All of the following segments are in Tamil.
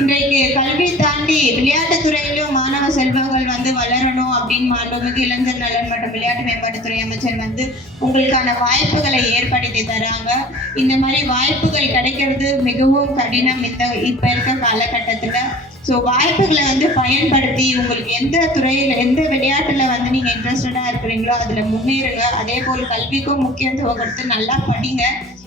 இன்றைக்கு கல்வி தாண்டி விளையாட்டு துறையிலும் மாணவ செல்வங்கள் வந்து வளரணும் அப்படின்னு மாண்புமிகு இளைஞர் நலன் மற்றும் விளையாட்டு மேம்பாட்டுத்துறை அமைச்சர் வந்து உங்களுக்கான வாய்ப்புகளை ஏற்படுத்தி தராங்க. இந்த மாதிரி வாய்ப்புகள் கிடைக்கிறது மிகவும் கடினம் இந்த இப்ப இருக்க காலகட்டத்துல. ஸோ வாய்ப்புகளை வந்து பயன்படுத்தி உங்களுக்கு எந்த துறையில் எந்த விளையாட்டுல வந்து நீங்க இன்ட்ரெஸ்டடா இருக்கிறீங்களோ அதுல முன்னேறுங்க. அதே போல் கல்விக்கும் முக்கியத்துவம் கொடுத்து நல்லா படிங்க.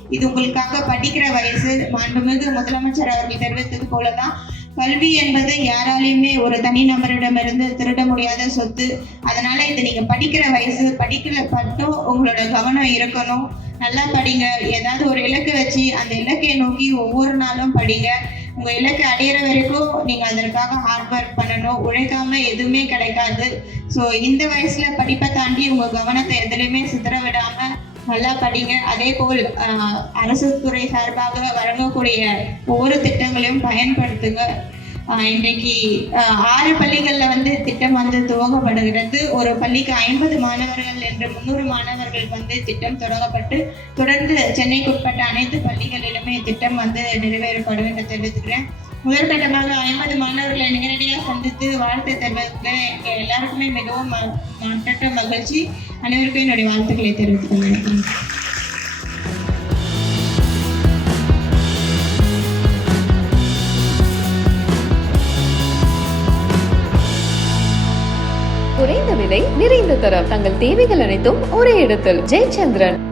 இது உங்களுக்காக படிக்கிற வயசு மாண்புமிகு முதலமைச்சர் அவர்கள் தெரிவித்தது போலதான் கல்வி என்பது யாராலையுமே ஒரு தனி நபரிடமிருந்து திருட முடியாத சொத்து. அதனால இது நீங்க படிக்கிற வயசு படிக்கிற பட்டும் உங்களோட கவனம் இருக்கணும். நல்லா படிங்க. ஏதாவது ஒரு இலக்கு வச்சு அந்த இலக்கை நோக்கி ஒவ்வொரு நாளும் படிங்க. உங்க இலக்கு அடையிற வரைக்கும் நீங்க அதற்காக ஹார்ட் ஒர்க் பண்ணணும். உழைக்காம எதுவுமே கிடைக்காது. ஸோ இந்த வயசுல படிப்பை தாண்டி உங்க கவனத்தை எதுலையுமே சிதற விடாம நல்லா படிங்க. அதே போல் ஆஹ், அரசு துறை சார்பாக வழங்கக்கூடிய ஒவ்வொரு திட்டங்களையும் பயன்படுத்துங்க. இன்னைக்கு இன்றைக்கு ஆஹ், ஆறு பள்ளிகள்ல வந்து திட்டம் வந்து துவங்கப்படுகிறது. ஒரு பள்ளிக்கு ஐம்பது மாணவர்கள் என்று முன்னூறு மாணவர்கள் வந்து திட்டம் தொடங்கப்பட்டு தொடர்ந்து சென்னைக்குட்பட்ட அனைத்து பள்ளிகளிலுமே திட்டம் வந்து நிறைவேறப்படும் என்று தெரிவித்துக்கிறேன். முதற்கட்டமாக ஐம்பது மாணவர்களை நேரடியாக சந்தித்து வாழ்த்து தெரிவித்துக்கிறேன் எல்லாருக்குமே மிகவும் ம- மகிழ்ச்சி. அனைவருக்கும் என்னுடைய வாழ்த்துக்களை தெரிவித்துக் கொள்கிறேன். குறைந்த விலை நிறைந்த தரம். தங்கள் தேவைகள் அனைத்தும் ஒரே இடத்தில். ஜெயச்சந்திரன்.